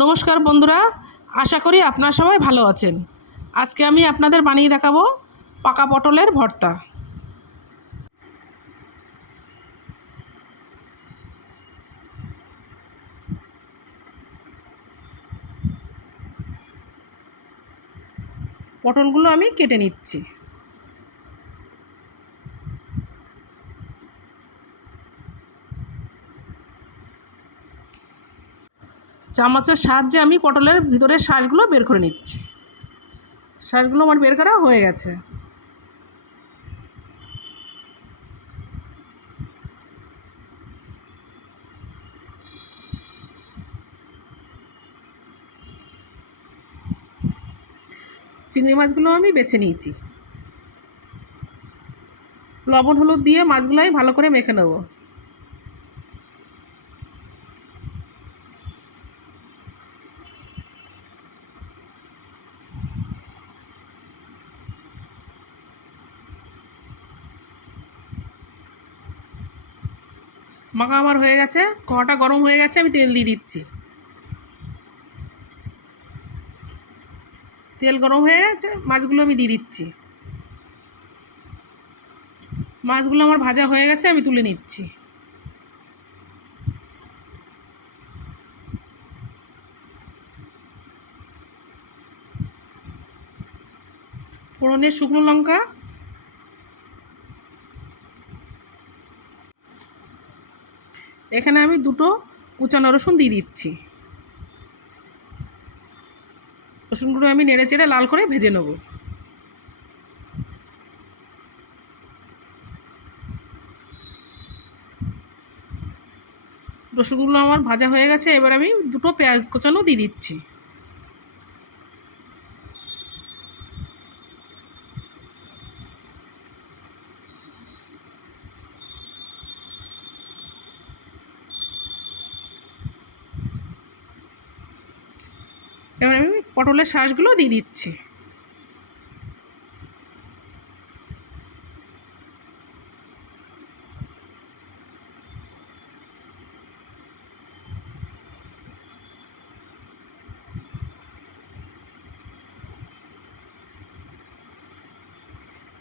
নমস্কার বন্ধুরা, আশা করি আপনারা সবাই ভালো আছেন। আজকে আমি আপনাদের বানিয়ে দেখাবো পাকা পটলের ভর্তা। পটলগুলো আমি কেটে নিচ্ছি। চামচের সাহায্যে আমি পটলের ভিতরের শাঁসগুলো বের করে নিচ্ছি। শাঁসগুলো আমার বের করা হয়ে গেছে। চিংড়ি মাছগুলো আমি বেছে নিয়েছি। লবণ হলুদ দিয়ে মাছগুলোই ভালো করে মেখে নেব। মাখা আমার হয়ে গেছে, কড়াটা গরম হয়ে গেছে, আমি তেল দিয়ে দিচ্ছি। তেল গরম হয়ে গেছে, মাছগুলো আমি দিয়ে দিচ্ছি। মাছগুলো আমার ভাজা হয়ে গেছে, আমি তুলে নিচ্ছি। ফোড়নে শুকনো লঙ্কা, এখানে আমি দুটো কুচানো রসুন দিয়ে দিচ্ছি। রসুনগুলো আমি নেড়ে চেড়ে লাল করে ভেজে নেব। রসুনগুলো আমার ভাজা হয়ে গেছে, এবার আমি দুটো পেঁয়াজ কুচানো দিয়ে দিচ্ছি। এবার আমি পটলের শাঁসগুলো দিয়ে দিচ্ছি।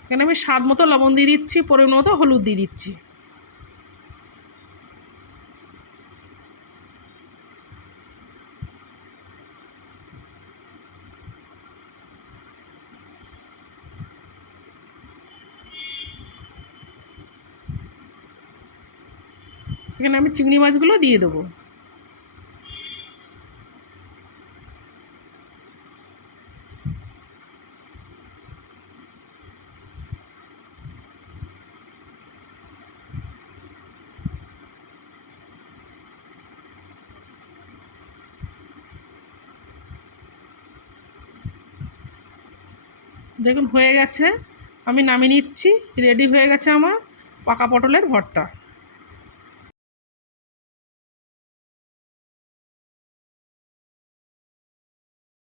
এখানে আমি স্বাদ মতো লবণ দিয়ে দিচ্ছি, পরিমাণ মতো হলুদ দিয়ে দিচ্ছি। এখানে আমি চিংড়ি মাছগুলো দিয়ে দেবো। দেখুন হয়ে গেছে, আমি নামিয়ে নিচ্ছি। রেডি হয়ে গেছে আমার পাকা পটলের ভর্তা।